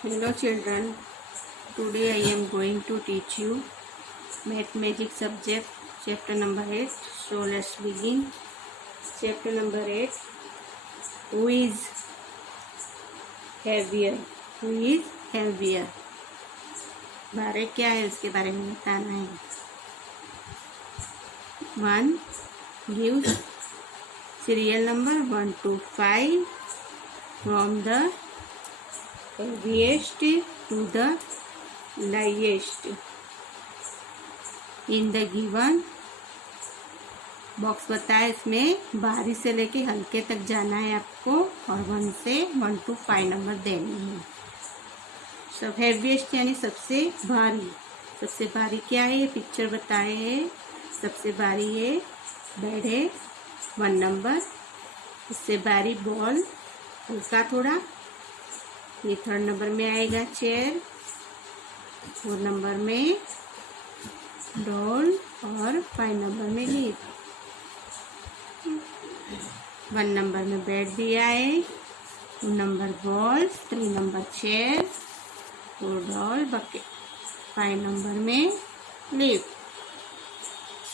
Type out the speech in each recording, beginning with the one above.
Hello children, today I am going to teach you Math Magic subject chapter number 8. So let's begin. Chapter number 8. Who is heavier? Who is heavier? भारे क्या है उसके बारे में बताना है. 1. Gives serial number 1 to 5 from the heaviest to the lightest in the given box बताया. इसमें भारी से लेके हल्के तक जाना है आपको और 1 से 1 to 5 नंबर देने हैं. सब हेवीएस्ट यानी सबसे भारी. सबसे भारी क्या है, ये पिक्चर बताए है. सबसे भारी है बेड है 1 नंबर. इससे भारी बॉल हल्का थोड़ा, ये 3rd नंबर में आएगा चेयर. 4 नंबर में डॉल और 5 नंबर में लीफ. 1 नंबर में बेड दिया है. 2 number balls, 3 number chair, 4 doll bucket, 5 number में लीफ.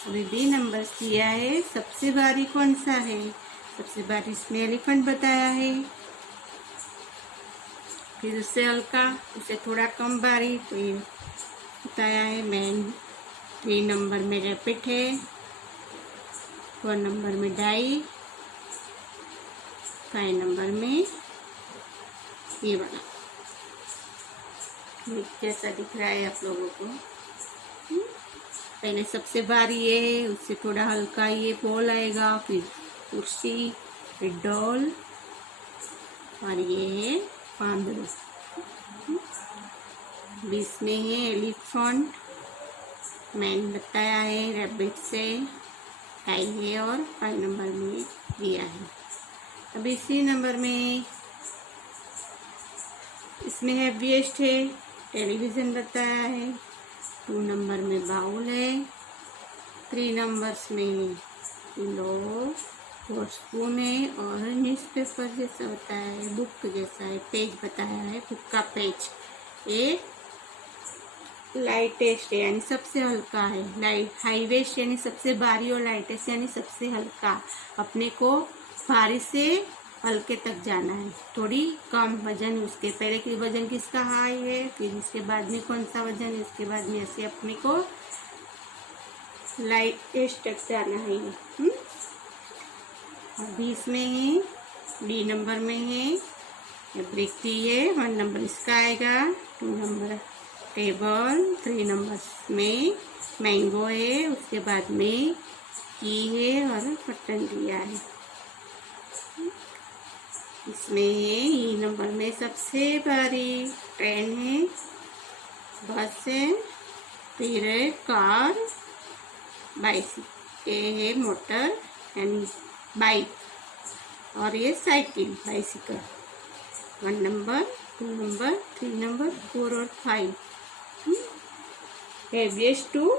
अभी बी नंबर दिया है. सबसे भारी कौन सा है? सबसे भारी इसमें एलिफेंट बताया है. फिर उससे हल्का, उससे थोड़ा कम भारी तो ये बताया है मैन. 3 नंबर में रैपिड है. 4 नंबर में डाई, 5 नंबर में ये वाला. कैसा दिख रहा है आप लोगों को? पहले सबसे भारी ये है, उससे थोड़ा हल्का ये बॉल आएगा, फिर कुर्सी, फिर डॉल और ये है पांडू. 20 में है एलिफेंट. मैन बताया है रैबिट से, टाई है और 5 नंबर में दिया है. अब इसी नंबर में इसमें हेवीएस्ट है टेलीविज़न बताया है. 2 नंबर में बाउल है. 3 नंबर्स में पिलो और स्पून है और न्यूज़पेपर जैसा बताया है, बुक जैसा है, पेज बताया है, बुक का पेज. ये लाइटेस्ट है यानी सबसे हल्का है. हाईवेस्ट यानी सबसे भारी और लाइटेस्ट यानी सबसे हल्का. अपने को भारी से हल्के तक जाना है. थोड़ी कम वजन, उसके पहले की वजन किसका हाई है, फिर इसके बाद में कौन सा वजन है, इसके बाद में ऐसे अपने को लाइटेस्ट तक जाना है. और 20 में है, डी नंबर में है ब्रिक टी है. 1 नंबर इसका आएगा. 2 नंबर टेबल. 3 नंबर में मैंगो है. उसके बाद में की है और बटन दिया है. इसमें है ई नंबर में सबसे भारी ट्रेन है, बस है, फिर है कार, बाइसिकल. ये है मोटर यानी बाइक और ये cycle bicycle. 1 number, 2 number, 3 number, 4 और 5. Heaviest to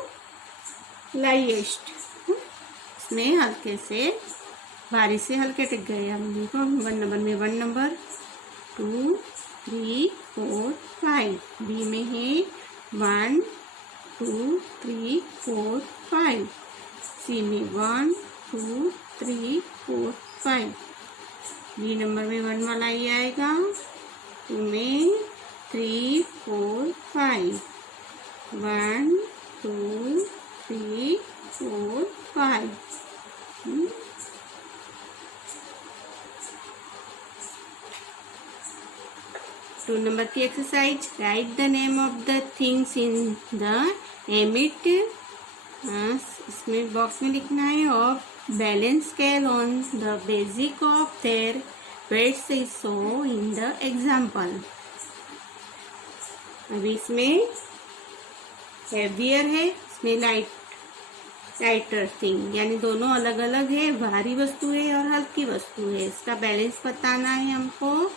lightest. इसमें हल्के से भारी से हल्के तक गए हम. देखो 1 नंबर में 1 नंबर, 2, 3, 4, 5. बी में है 1, 2, 3, 4, 5. सी में 1, 2, 3, 4, 5. डी नंबर में 1 वाला ही आएगा. 2 में 3, 4, 5. 1, 2, 3, 4, 5. 2 नंबर की exercise. Write the name of the things in the एमिट. इसमें बॉक्स में लिखना है of balance scale on the basic of their weights is so in the example. अभी इसमें हेवियर है, इसमें लाइटर थिंग यानी दोनों अलग अलग है. भारी वस्तु है और हल्की वस्तु है. इसका बैलेंस बताना है हमको.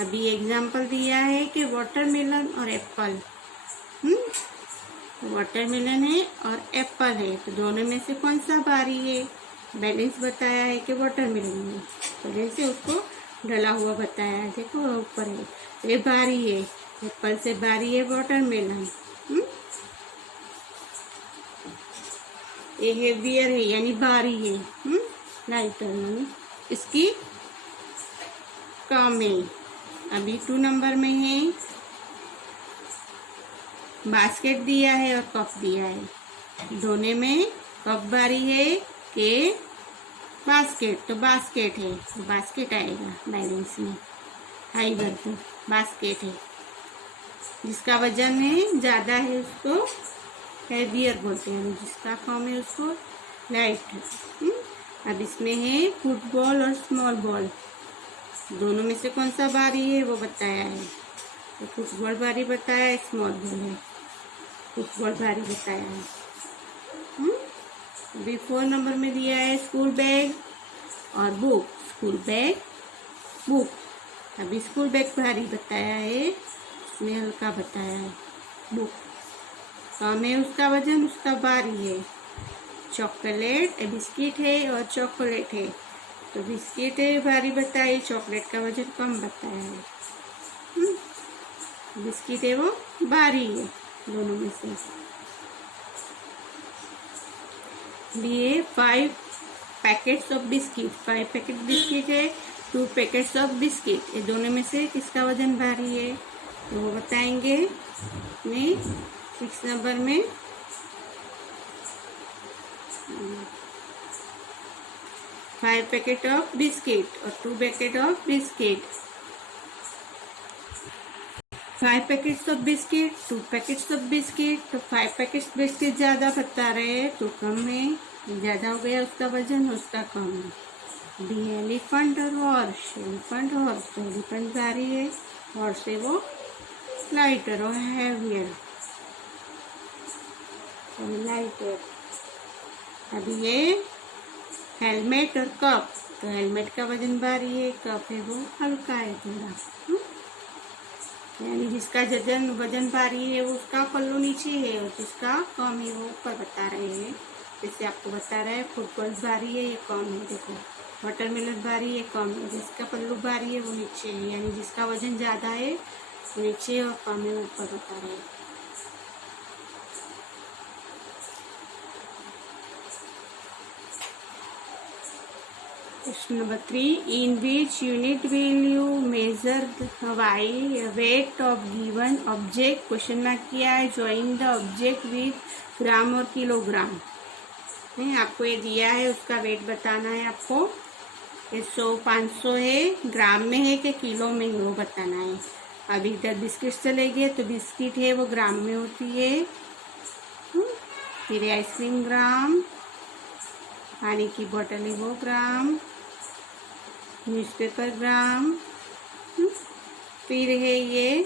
अभी एग्जाम्पल दिया है कि वाटरमेलन और एप्पल. वाटरमेलन है और एप्पल है, तो दोनों में से कौन सा भारी है? बैलेंस बताया है कि वाटरमेलन है, तो जैसे उसको ढला हुआ बताया है. देखो ऊपर है, ये भारी है. एप्पल से बारी है वाटरमेलन। ये हेवियर है यानी भारी है। लाइटर यानी इसकी कम है। अभी 2 नंबर में है, बास्केट दिया है और कप दिया है। दोनों में कप बारी है के बास्केट, तो बास्केट है तो बास्केट आएगा बैलेंस में। हाई करके बास्केट है, जिसका वजन है ज़्यादा है उसको हैवियर बोलते हैं, जिसका कम है उसको लाइट है। अब इसमें है फुटबॉल और स्मॉल बॉल, दोनों में से कौन सा भारी है वो बताया है। तो फुटबॉल भारी बताया है, स्मॉल बॉल है फुटबॉल भारी बताया है। अभी 4 नंबर में दिया है स्कूल बैग और बुक। स्कूल बैग बुक, अभी स्कूल बैग भारी बताया है, इसमें हल्का बताया है। बुक कम है उसका वजन, उसका भारी है। चॉकलेट बिस्किट है और चॉकलेट है, तो बिस्किट है भारी बताई, चॉकलेट का वजन कम बताया है। बिस्किट है वो भारी है दोनों में से। लिए 5 packets of biscuit, 5 packet biscuit है, 2 पैकेट्स ऑफ बिस्किट, ये दोनों में से किसका वजन भारी है तो वो बताएंगे। में 6 नंबर में 5 पैकेट ऑफ बिस्किट और 2 packet of biscuit. 5 packets of biscuit, 2 packets of biscuit, तो 5 पैकेट्स बिस्किट ज़्यादा बता रहे हैं तो कम है, ज़्यादा हो गया उसका वजन, उसका कम है। डी एलिफेंट और हॉर्स, एलिफेंट हॉर्स, तो एलिफेंट भारी है, हॉर्स है वो लाइटर और हैवियर, लाइटर। अभी ये हेलमेट और कप, तो हेलमेट का वजन भारी है, कप है वो हल्का है थोड़ा। यानी जिसका वजन भारी है वो उसका पल्लू नीचे है और जिसका कम है वो ऊपर बता रहे हैं। जैसे आपको बता रहा है फुटबॉल भारी है, ये कम है, देखो वाटरमेलन भारी है, कम है, जिसका पल्लू भारी है वो नीचे है, यानी जिसका वजन ज़्यादा है वो नीचे और कम है ऊपर बता रहे हैं। Question number 3. In which unit will you measure the weight of given object? Question mark किया है, ज्वाइन द ऑब्जेक्ट विथ ग्राम और किलोग्राम। आपको ये दिया है, उसका वेट बताना है आपको। ये 100-500 है, ग्राम में है कि किलो में है वो बताना है। अब इधर बिस्किट चले गए, तो बिस्किट है वो ग्राम में होती है। फिर आइसक्रीम ग्राम, पानी की बोतल है वो ग्राम, न्यूज़पेपर ग्राम, फिर है ये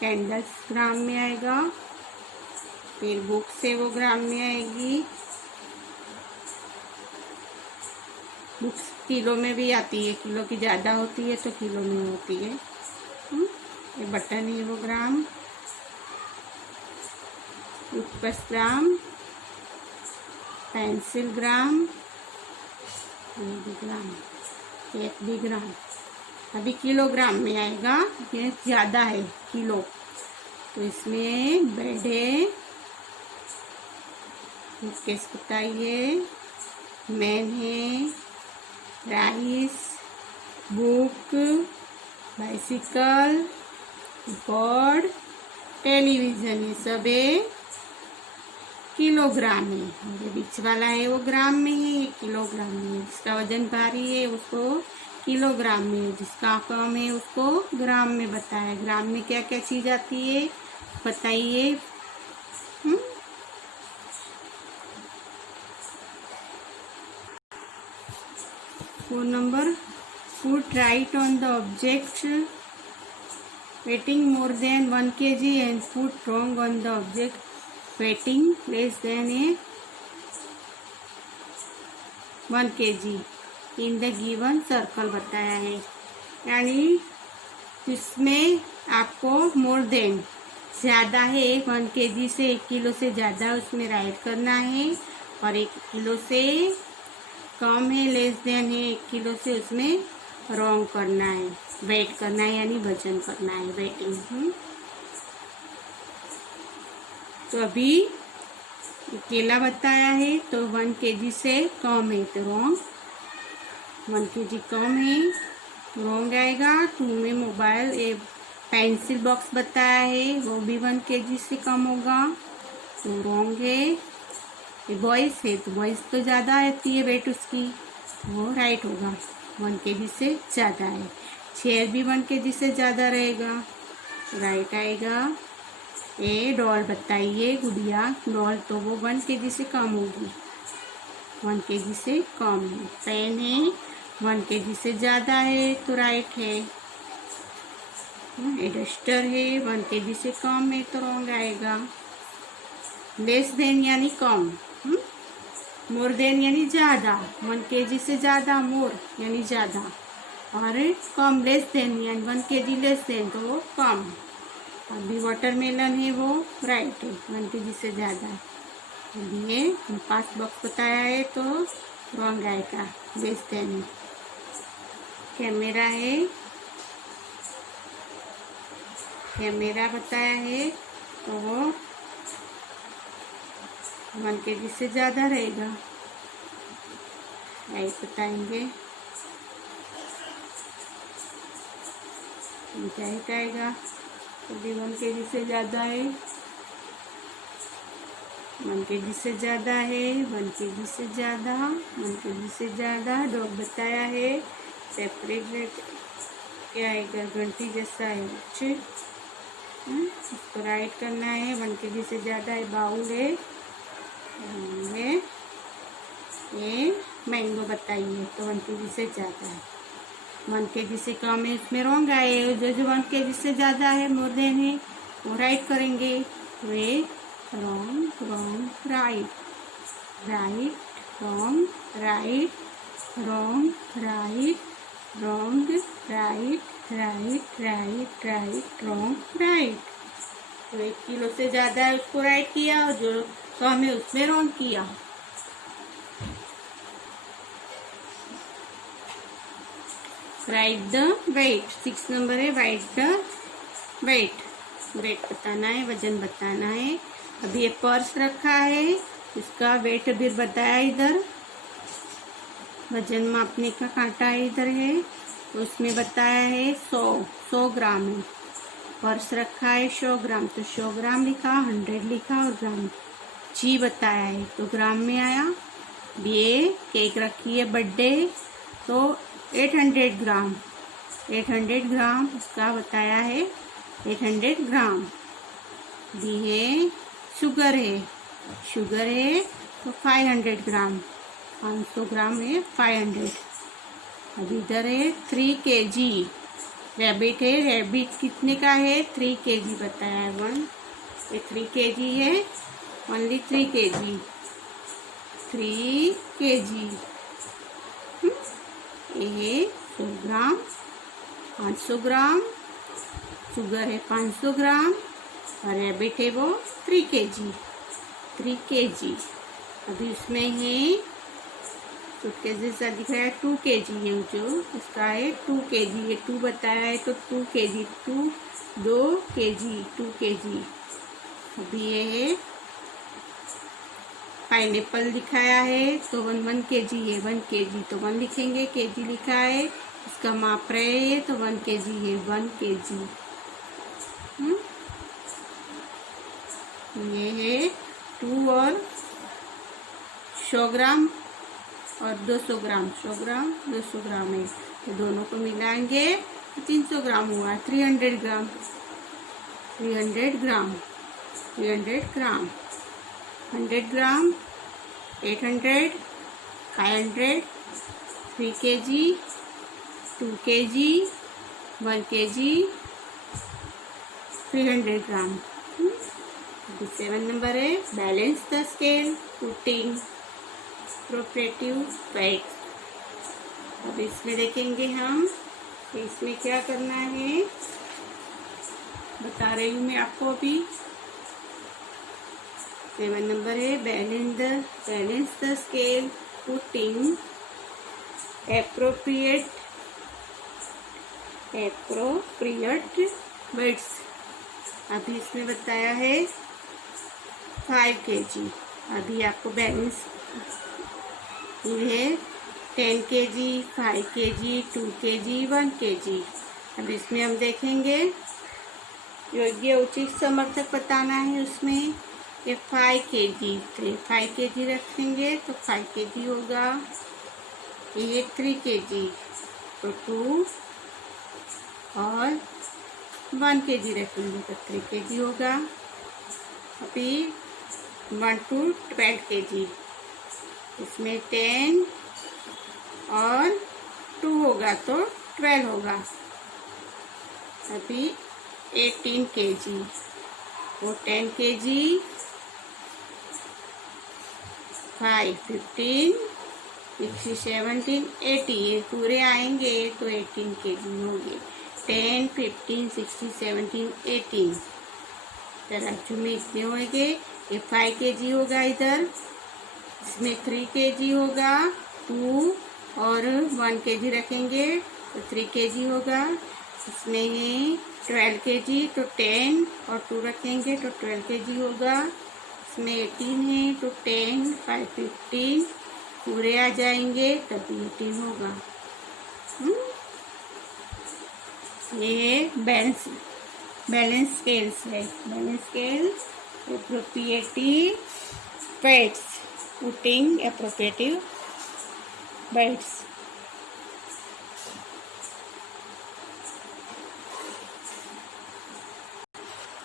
कैंडल्स ग्राम में आएगा, फिर बुक्स है वो ग्राम में आएगी, बुक्स किलो में भी आती है, किलो की ज़्यादा होती है तो किलो में होती है। ये बटन है वो ग्राम, टूथपेस्ट ग्राम, पेंसिल ग्राम, ग्राम, एक भी ग्राम। अभी किलोग्राम में आएगा, ये ज़्यादा है किलो, तो इसमें ब्रेड है, केस बताइए, मैन है, rice, book, bicycle, board, television, ये सब है किलोग्राम है। जो बीच वाला है वो ग्राम में है, ये किलोग्राम में है। जिसका वजन भारी है उसको किलोग्राम में, जिसका कम है उसको ग्राम में बताया। ग्राम में क्या क्या चीज़ आती है बताइए। 4 number, put right on the object weighing more than 1 kg and put wrong on the object weighing less than 1 kg in the given circle बताया है। यानी इसमें आपको मोर देन ज़्यादा है 1 kg से, 1 किलो से ज़्यादा उसमें राइट करना है, और 1 किलो से कम है लेस देन है 1 किलो से उसमें रॉन्ग करना है, वेट करना है यानी वजन करना है, वेटिंग। तो अभी केला बताया है तो 1 kg से कम है तो रॉन्ग, 1 kg कम है रॉन्ग आएगा। 2 में मोबाइल पेंसिल बॉक्स बताया है वो भी 1 kg से कम होगा तो रॉन्ग है। ये वॉइस है तो वॉइस तो ज़्यादा आती है वेट उसकी, वो राइट होगा, 1 kg से ज़्यादा है। चेयर भी 1 kg से ज़्यादा रहेगा, राइट आएगा। ये डॉल बताइए गुड़िया, डॉल तो वो 1 kg से कम होगी, 1 kg से कम है। पेन है 1 kg से ज़्यादा है तो राइट है। ये डस्टर है 1 kg से कम है तो रॉन्ग आएगा। लेस देन यानी कम, मोर देन यानी ज़्यादा, 1 kg से ज़्यादा मोर यानी ज़्यादा, और कम लेस देन यानी 1 kg लेस देन तो वो कम। अभी वाटरमेलन है वो राइट है, 1 kg से ज़्यादा है। अभी ये पास बॉक्स बताया है तो रॉन्ग आएगा, लेस देन है। कैमरा है, कैमरा बताया है तो वो 1 kg से ज़्यादा रहेगा, राइट बताएंगे, राइट आएगा। अभी 1 kg से ज़्यादा है, 1 kg से ज़्यादा है, 1 kg से ज़्यादा, 1 kg से ज़्यादा। डॉग बताया है सेपरेट क्या आएगा, घंटी जैसा है, इसको राइट करना है। 1 kg से ज़्यादा है, बाउल है, ये मैंगो बताइए तो 1 kg से ज़्यादा है, 1 kg से कम है इसमें रॉन्ग आए। जो 1 kg से ज़्यादा है मोर देन है वो राइट करेंगे, तो ये wrong wrong right, right wrong right, wrong right, wrong right, right right right, wrong right. तो 1 किलो से ज़्यादा है उसको राइट किया और जो कम है उसमें रॉन्ग किया। राइट द वेट, 6 नंबर है, राइट द वेट, वेट बताना है, वजन बताना है। अभी ये पर्स रखा है, इसका वेट भी बताया, इधर वजन मापने का कांटा इधर है, तो उसमें बताया है 100 ग्राम है। पर्स रखा है 100 ग्राम, तो 100 ग्राम लिखा, 100 लिखा और ग्राम जी बताया है तो ग्राम में आया। ये केक रखी है बर्थडे तो 800 ग्राम, 800 ग्राम उसका बताया है, 800 ग्राम। भी है शुगर है, शुगर है तो 500 ग्राम, 500 ग्राम है 500। अब इधर है 3 kg, रैबिट है, रैबिट कितने का है 3 kg बताया है, 1 ये 3 kg है, ओनली 3 kg, 3 kg। ये 100 ग्राम, 500 ग्राम, शुगर है 500 ग्राम और रैबिट है वो 3 kg, 3 kg। अभी उसमें है सूटकेस जैसा दिख रहा है 2 kg है, जो उसका है 2 kg, ये 2 बताया है तो 2 kg, 2 kg, 2 kg। अभी ये है पाइनएप्पल दिखाया है तो 1 kg है, 1 kg तो 1 लिखेंगे, kg लिखा है, इसका माप रहे है तो 1 kg है, 1 kg। ये है 2 और 100 ग्राम और 200 ग्राम, 100 ग्राम 200 ग्राम है, तो दोनों को मिलाएंगे तो 300 ग्राम हुआ, 300 gram, 300 gram, 300 gram, 100 gram, 800, 500, 3 kg, 2 kg, 1 kg, 300 gram. 7 number है balance the scale, putting proprietive weight. अब इसमें देखेंगे हम कि इसमें क्या करना है, बता रही हूँ मैं आपको अभी। 7 नंबर है balance the scale, putting appropriate weights. अभी इसमें बताया है 5 kg। अभी आपको बैलेंस ये है 10 kg, 5 kg, 2 kg, 1 kg। अब इसमें हम देखेंगे योग्य उचित समर्थक बताना है। उसमें ये 5 kg, तो 5 kg रखेंगे तो 5 kg होगा। ये 3 kg तो 2 और 1 kg रखेंगे तो 3 kg होगा। अभी 1 to 12 kg, इसमें 10 और 2 होगा तो 12 होगा। अभी 18 kg, वो 10 kg, 5, 15, 16, 17, 18, ये पूरे आएंगे तो 18 kg होंगे। 10, 15, 16, 17, 18 तराजू में इतने होंगे। ये 5 kg होगा इधर, इसमें 3 kg होगा, 2 और 1 kg रखेंगे तो 3 kg होगा। इसमें ये 12 kg तो 10 और 2 रखेंगे तो 12 kg होगा। इसमें 18 है तो 10, 5, 15 पूरे आ जाएंगे तभी 18 होगा। ये बैलेंस स्केल्स है। Balance scales appropriative weights, putting appropriative weights.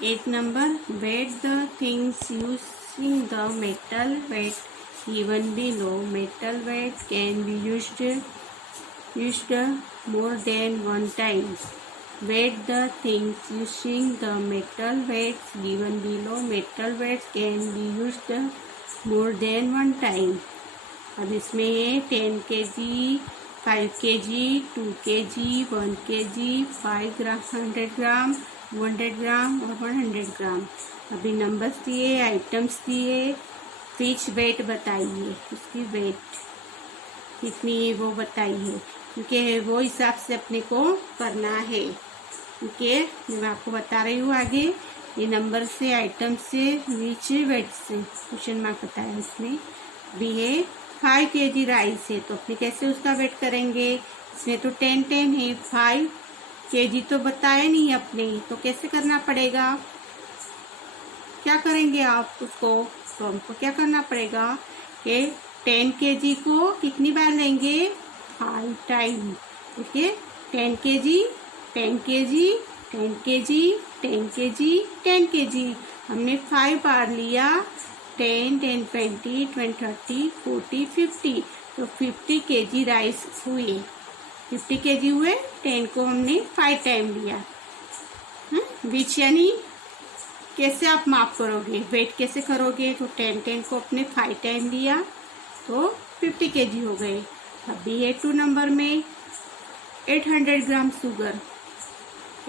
एक number, weight the things using the metal weight given below. Metal weight can be used more than one time. Weight the things using the metal weights given below. Metal weights can be used more than one time. अब इसमें ये 10 kg, 5 kg, 2 kg, 1 kg, 5 ग्राम, 100 ग्राम, 100 ग्राम और 100 ग्राम। अभी numbers दिए, items दिए, Fitch wait बताइए, उसकी wait कितनी है वो बताइए, क्योंकि वो हिसाब से अपने को करना है। क्योंकि मैं आपको बता रही हूँ आगे, ये नंबर से, आइटम से, विच वेट से क्वेश्चन मार्क बताया इसमें। अभी है 5 kg राइस है तो अपने कैसे उसका वेट करेंगे। इसमें तो 10 है, 5 kg तो बताया नहीं अपने, तो कैसे करना पड़ेगा, क्या करेंगे आप उसको। तो हमको क्या करना पड़ेगा कि 10 kg को कितनी बार लेंगे, 5 टाइम। देखिए 10 kg, 10 kg, 10 kg, 10 kg, 10 kg, हमने 5 बार लिया। 10, 10, 20, 20, 30, 40, 50, तो 50 kg राइस हुए। 50 kg हुए, 10 को हमने 5 टाइम लिया। बीच यानी कैसे आप माप करोगे, वेट कैसे करोगे, तो 10 को अपने 5 टाइम लिया तो 50 kg हो गए। अभी है 2 नंबर में 800 ग्राम शुगर,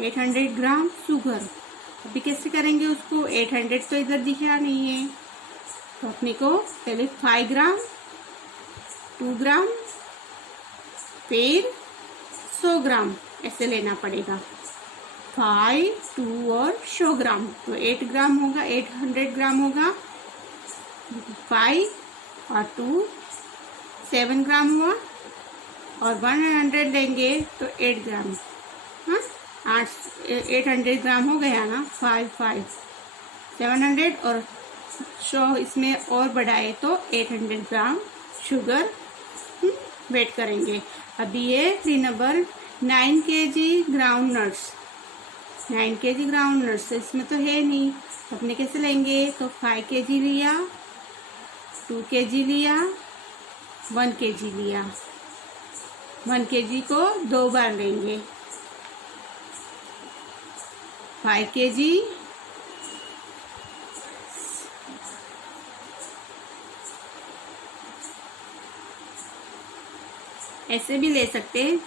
800 ग्राम शुगर। अभी कैसे करेंगे उसको, 800 तो इधर दिखा नहीं है तो अपने को पहले 5 ग्राम, 2 ग्राम, फिर 100 ग्राम ऐसे लेना पड़ेगा। 5, 2 और 100 ग्राम तो 8 ग्राम होगा, 800 ग्राम होगा। 5 और 2 7 ग्राम हुआ और 100 लेंगे तो 8 ग्राम। हाँ 800 ग्राम हो गया ना। 5, 5, 700 और 100 इसमें और बढ़ाए तो 800 ग्राम शुगर वेट करेंगे। अभी ये 3 number 9 kg ground nuts, 9 kg ground nuts इसमें तो है नहीं, अपने कैसे लेंगे, तो 5 kg लिया, 2 kg लिया, 1 kg लिया। 1 kg को 2 बार लेंगे। 5 kg, ऐसे भी ले सकते हैं,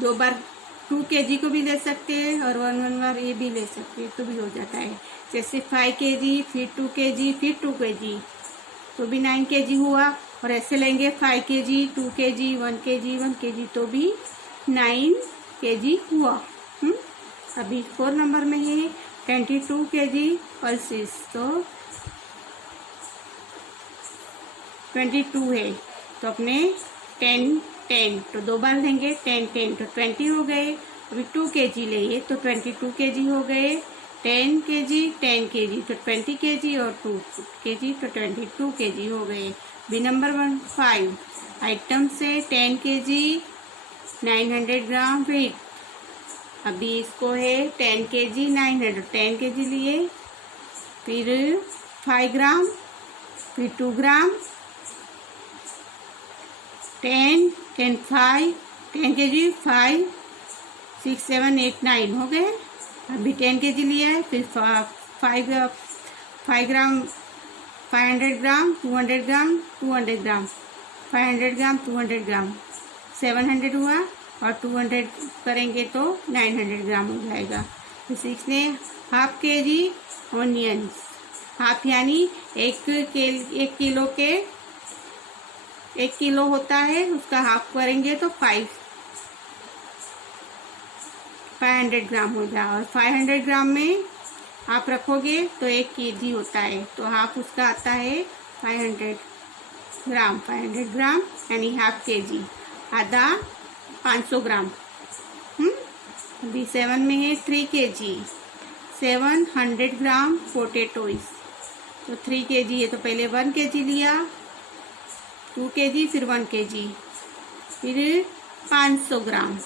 2 बार 2 kg को भी ले सकते हैं और 1 बार ये भी ले सकते हैं तो भी हो जाता है। जैसे 5 kg, फिर 2 kg, फिर 2 kg तो भी 9 kg हुआ। और ऐसे लेंगे 5 kg, 2 kg, 1 kg, 1 kg तो भी 9 kg हुआ। अभी 4 नंबर में है 22 kg पल्सेस, तो 22 है, तो अपने 10 10 तो 2 बार लेंगे, 10 10 तो 20 हो गए। अभी 2 kg लिए तो 22 kg हो गए। 10 kg 10 kg तो 20 kg और 2 kg तो 22 kg हो गए। बी नंबर 5 आइटम से 10 kg 900 ग्राम वेट। अभी इसको है 10 kg 900, 10 kg लिए, फिर 5 ग्राम, फिर 2 ग्राम, 10 10 5 10 kg 5 6 7 8 9 हो गए। अभी 10 kg लिया है, फिर 5 ग्राम 500 ग्राम 200 ग्राम 200 ग्राम 500 ग्राम 200 ग्राम 700 हुआ, और 200 करेंगे तो 900 ग्राम हो जाएगा। तो 6 ने हाफ kg ऑनियन, हाफ यानी 1 किलो के 1 किलो होता है, उसका हाफ करेंगे तो 500 ग्राम हो जाएगा। और 500 ग्राम में आप रखोगे तो 1 kg होता है, तो हाफ उसका आता है 500 ग्राम। 500 ग्राम यानी हाफ kg, आधा 500 ग्राम। अभी 7 में है 3 kg 700 ग्राम पोटेटोज, तो 3 kg है तो पहले 1 kg लिया, 2 kg फिर 1 kg, फिर 500 ग्राम,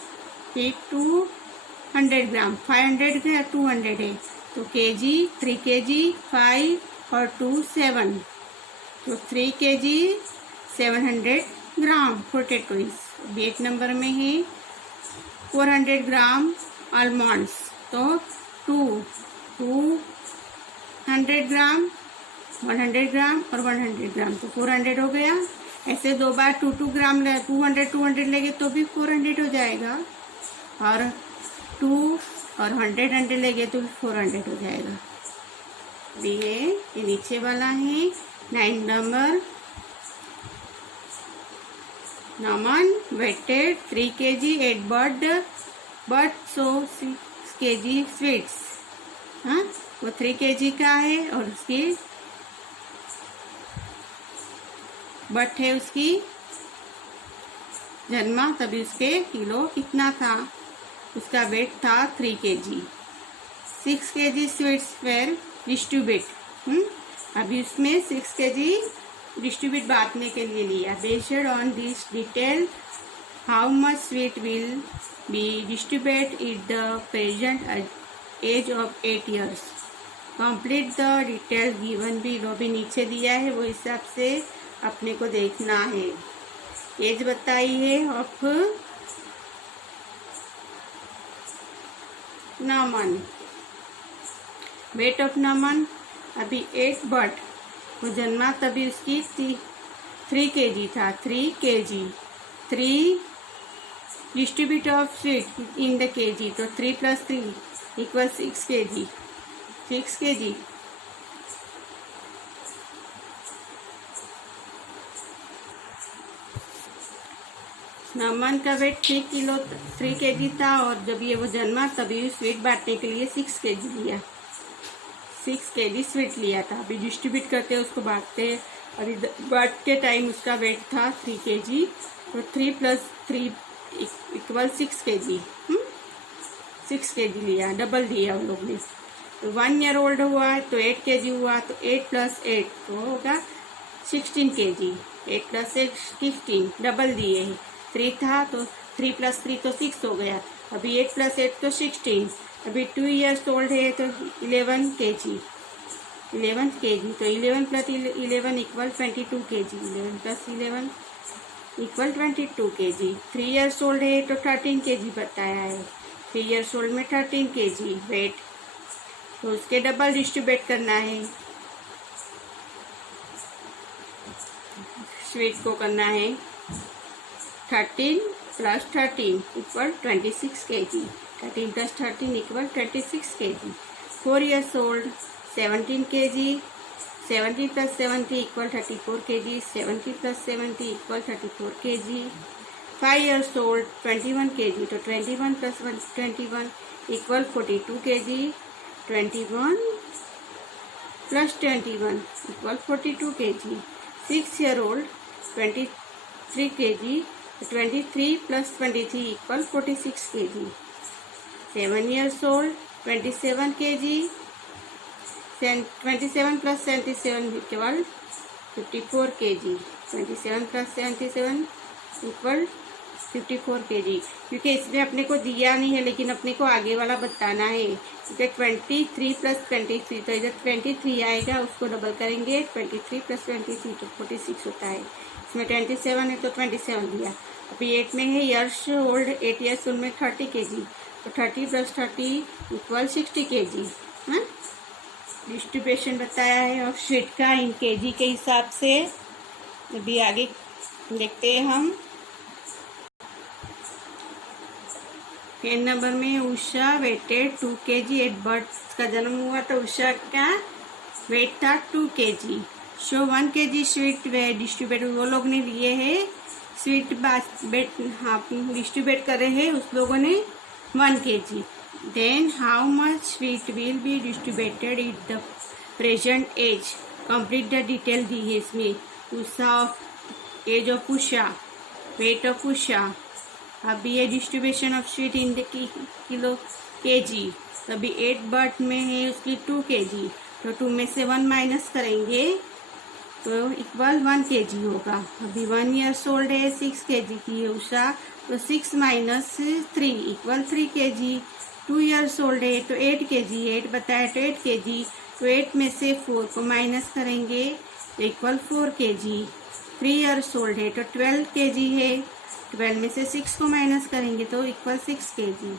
फिर 200 ग्राम, 500 है 200 है तो kg 3 kg 5 और 2 7, तो 3 kg 700 ग्राम पोटेटोज। 8 नंबर में है 400 ग्राम आलमंड्स, तो 200 ग्राम 100 ग्राम और 100 ग्राम, तो 400 हो गया। ऐसे 2 बार 2 ग्राम 200 लेंगे तो भी 400 हो जाएगा, और 2 और 100 लेंगे तो भी 400 हो जाएगा। ये नीचे वाला है 9 number. Naman weighted 3 kg 8 but so 6 kg sweets. हाँ, वो 3 kg का है और उसकी बट है उसकी जन्मा, तभी उसके किलो कितना था, उसका वेट था 3 kg। 6 kg sweets were distribute. अभी उसमें 6 kg डिस्ट्रीब्यूट बांटने के लिए लिया। Based on this detail how much sweet will be distribute at the present age of 8 years। Complete the detail given below, भी नीचे दिया है, वो हिसाब से अपने को देखना है। एज बताई है ऑफ नमन, वेट ऑफ नमन अभी 8 बट वो जन्मा तभी उसकी 3 kg था। 3 kg 3 distribute of sweet in the kg, तो 3 + 3 = 6 kg। 6 kg नमन का वेट 3 kg था, और जब ये वो जन्मा तभी स्वीट बांटने के लिए 6 kg लिया। 6 kg स्वीट लिया था। अभी डिस्ट्रीब्यूट करते उसको बांटते, अभी बांटते टाइम उसका वेट था 3 kg, तो 3 + 3 = 6 kg। 6 kg लिया, डबल दिया उन लोग ने। तो 1 year old हुआ तो 8 kg हुआ, तो 8 + 8 तो होगा 16 kg। 8 + 8 16, डबल दिए हैं। 3 था तो 3 + 3 तो 6 हो गया। अभी 8 + 8 तो 16। अभी 2 years old है तो 11 kg। 11 kg तो 11 + 11 = 22 kg। 11 + 11 = 22 kg। 3 years old है तो 13 kg बताया है। 3 years old में 13 kg वेट, तो उसके डबल डिस्ट्रीब्यूट करना है। स्वीट को करना है 13 + 13 = 26 kg। 13 + 13 = 26 kg। 4 years old 17 kg। 70 + 70 = 34 kg। 70 + 70 = 34 kg। 5 years old 21 kg, तो 21 + 21 = 42 kg। 21 + 21 = 42 kg। 6 year old 23 kg, 23 plus 23 equal 46 kg. 7 years old, 27 kg, 27 plus 77 equal 54 kg. 27 plus 77 equal 54 kg. क्योंकि इसमें अपने को दिया नहीं है, लेकिन अपने को आगे वाला बताना है. क्योंकि 23 प्लस 23, तो इधर 23 आएगा, उसको डबल करेंगे. 23 प्लस 23 तो 46 होता है. इसमें 27 है तो 27 दिया. अभी 8 में है ईयर्स ओल्ड, 8 ईयर्स ओल्ड में 30 kg, तो 30 प्लस 30 इक्वल 60 kg. हाँ, डिस्ट्रीब्यूशन बताया है और स्वीट का इन केजी के हिसाब से. अभी आगे देखते हैं हम. 10 नंबर में Usha weighted 2 kg at birth का जन्म हुआ, तो उषा का वेट था 2 kg. Show 1 kg sweet way distribute, वो लोग ने लिए है स्वीट हाँ डिस्ट्रीब्यूट कर रहे हैं उस लोगों ने 1 kg. Then how much sweet will be distributed at the present age. Complete the detail दी है इसमें. Usha age of Usha, weight of Usha. अभी ये distribution of sweet in the kilo kg. अभी 8 बर्थ में है उसकी 2 kg, तो 2 में से 1 माइनस करेंगे तो इक्वल 1 kg होगा. अभी 1 ईयर्स ओल्ड है, 6 kg की है उषा, तो 6 minus 3 equal 3 kg. 2 years old है तो 8 kg, 8 बताया तो 8 kg, तो 8 में से 4 को माइनस करेंगे तो इक्वल 4 kg. 3 ईयर्स ओल्ड है तो 12 kg है, 12 में से 6 को माइनस करेंगे तो इक्वल 6 kg.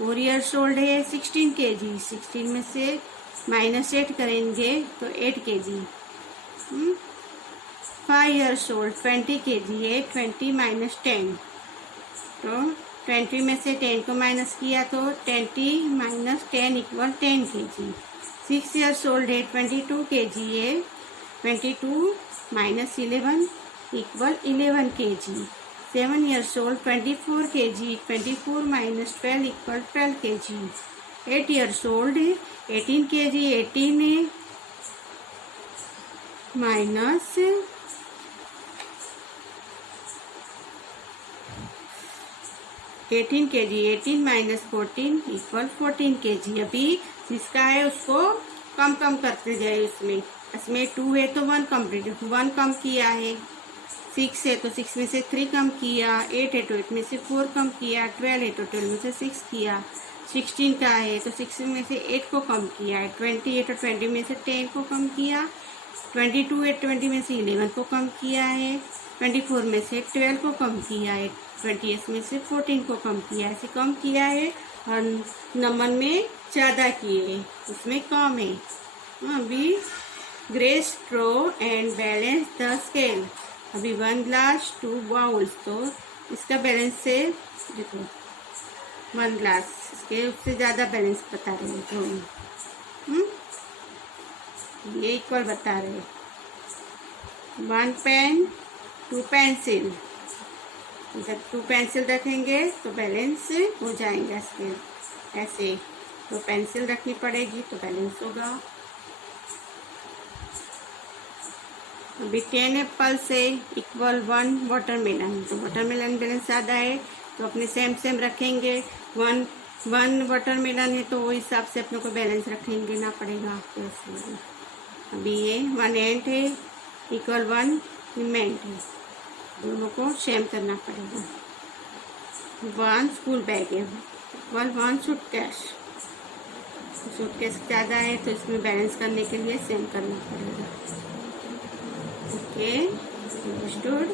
4 ईयर्स ओल्ड है, 16 kg, 16 में से माइनस 8 करेंगे तो 8 kg. 5 ईयर्स ओल्ड, 20 kg है, 20 माइनस 10, तो 20 में से 10 को माइनस किया तो 20 minus 10 equal 10 kg. 6 years old है, 22 kg है, 22 minus 11 equal 11 kg. 7 years old, 24 kg, 24 minus 12 equal 12 kg. 8 years old, 18 kg, 18 minus 18 kg, 18 minus 14 equal 14 kg. अभी जिसका है उसको कम करते जाए. इसमें 2 है तो 1 कम किया है. 6 है तो 6 में से 3 कम किया. 8 है तो 8 में से 4 कम किया. 12 है तो 12 में से 6 किया. 16 का है तो 6 में से 8 को कम किया है. 20 है तो 20 में से 10 को कम किया. 22 है 20 में से 11 को कम किया है. 24 में से 12 को कम किया है. 20 में से 14 को कम किया. ऐसे कम किया है और नंबर में ज़्यादा किए, उसमें कम है. अभी grey straw and balance the scale. अभी 1 ग्लास 2 बाउल्स, तो इसका बैलेंस से देखो 1 ग्लास, इसके उससे ज़्यादा बैलेंस बता रहे हैं दोनों. ये इक्वल बता रहे. 1 पेन 2 पेंसिल, जब 2 पेंसिल रखेंगे तो बैलेंस हो जाएगा स्केल. ऐसे तो पेंसिल रखनी पड़ेगी तो बैलेंस होगा. अभी 10 एप्पल से इक्वल 1 वाटरमेलन, तो वाटरमेलन बैलेंस ज़्यादा है तो अपने सेम रखेंगे. 1 वाटरमेलन है तो वो हिसाब से अपने को बैलेंस रखेंगे ना पड़ेगा. अभी ये 1 एंट है इक्वल 1 सीमेंट है, दोनों को सेम करना पड़ेगा. 1 स्कूल बैग है इक्वल 1 सूटकेस. सूटकेस ज़्यादा है तो इसमें बैलेंस करने के लिए सेम करना पड़ेगा. Okay, understood.